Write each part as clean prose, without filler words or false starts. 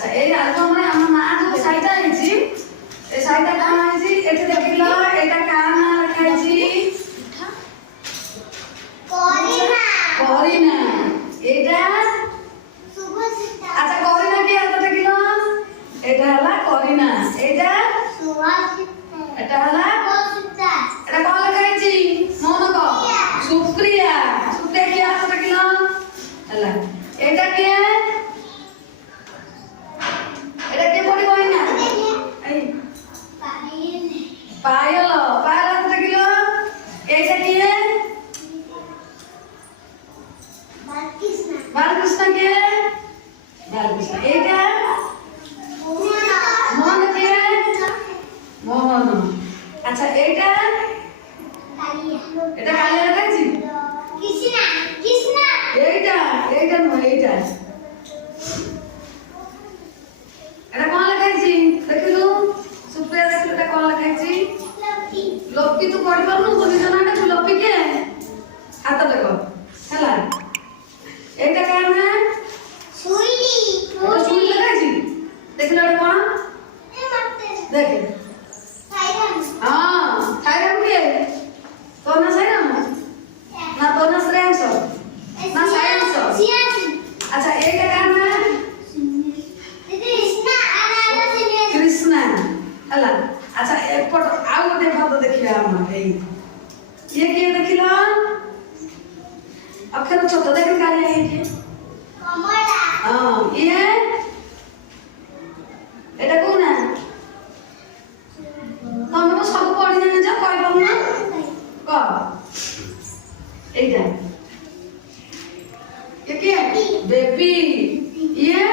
আচ্ছা এই আলবামে আমার মা যে শাড়িটা আইছি এই শাড়িটা কাম আইছি এতে দেখিল এটা কাম লেখা আইছি করিনা করিনা এটা শুভসিতা আচ্ছা করিনা কি এটা দেখিল এটা হলা করিনা এটা সুভাষিতা এটা হলা সুভাষিতা এটা কোন লেখা আইছি মনে কর সুপ্রিয়া সুপ্রিয়া কি এটা দেখিল হলা এটা কি এটা কে পড়ি কই না এই পায়েল পায়েল কত কিলো এইটা কি বালকৃষ্ণ কে বালকৃষ্ণ এইটা মোহন কে মোহন আচ্ছা এইটা কালিয়া এটা কালিয়া লাগাইছি কৃষ্ণ কৃষ্ণ এইটা এইটা নয় এইটা এটা কোন লেখাইছি দেখিলু সুপ্রিয়া দেখিলু এটা কোন লেখাইছি লক্ষ্মী লক্ষ্মী তু পড়ি পারনু বলি জানাটা তু লক্ষ্মী কে হাত দেখো হেলা এইটা কার না সুইলি এটা সুইলি লেখাইছি দেখিলু এটা কোন এ মারতে দেখে সাইরাম হ্যাঁ সাইরাম কে তোর না সাইরাম না তোর না শ্রেয়াংশ না সাইরাংশ আচ্ছা এইটা কার না ହେଲା ଆଚ୍ଛା ଏପଟ ଆଉ ଗୋଟେ ପଦ ଦେଖିବା ଆମର ଏଇ ଇଏ କିଏ ଦେଖିଲ ଅକ୍ଷର ଛୋଟ ଦେଖି କାଲି ହେଇଛି କମଳା ହଁ ଇଏ ଏଟା କୋଉ ନା ତମେ ତ ସବୁ ପଢି ଜାଣିଛ କହିପାରୁନ କହ ଏଇଟା ଇଏ କିଏ ବେବି ଇଏ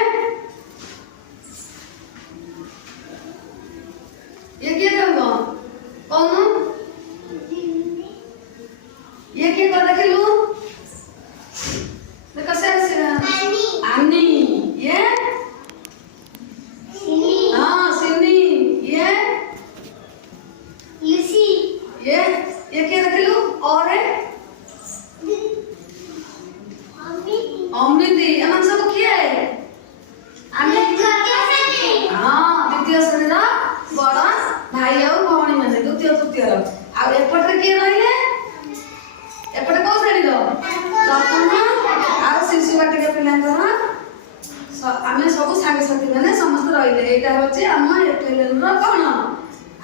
ये क्या करबो कौन ये क्या कर देखलू देखो से आनी आनी ये सिनी हां सिनी ये लूसी ये क्या देखलू और अमृति एमन सब किए अमृति हां द्वितीय श्रेणी रा बड़ भाई और भौणी माने द्वितीय तृतीय आ एपटे के रहिले एपटे को श्रेणी रो प्रथम आ शिशु बाटिका पिलांको आमे सब साग साथी माने समस्त रहिले एटा होचे हम एप्रिल रो कोन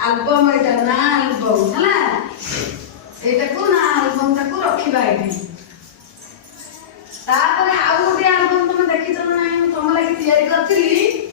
एल्बम एटा ना एल्बम हला एटा को ना एल्बम ताको रखिबा एठी तापर आ गोटे एल्बम तुम देखि छ ना तुम लागि तयारी करथिली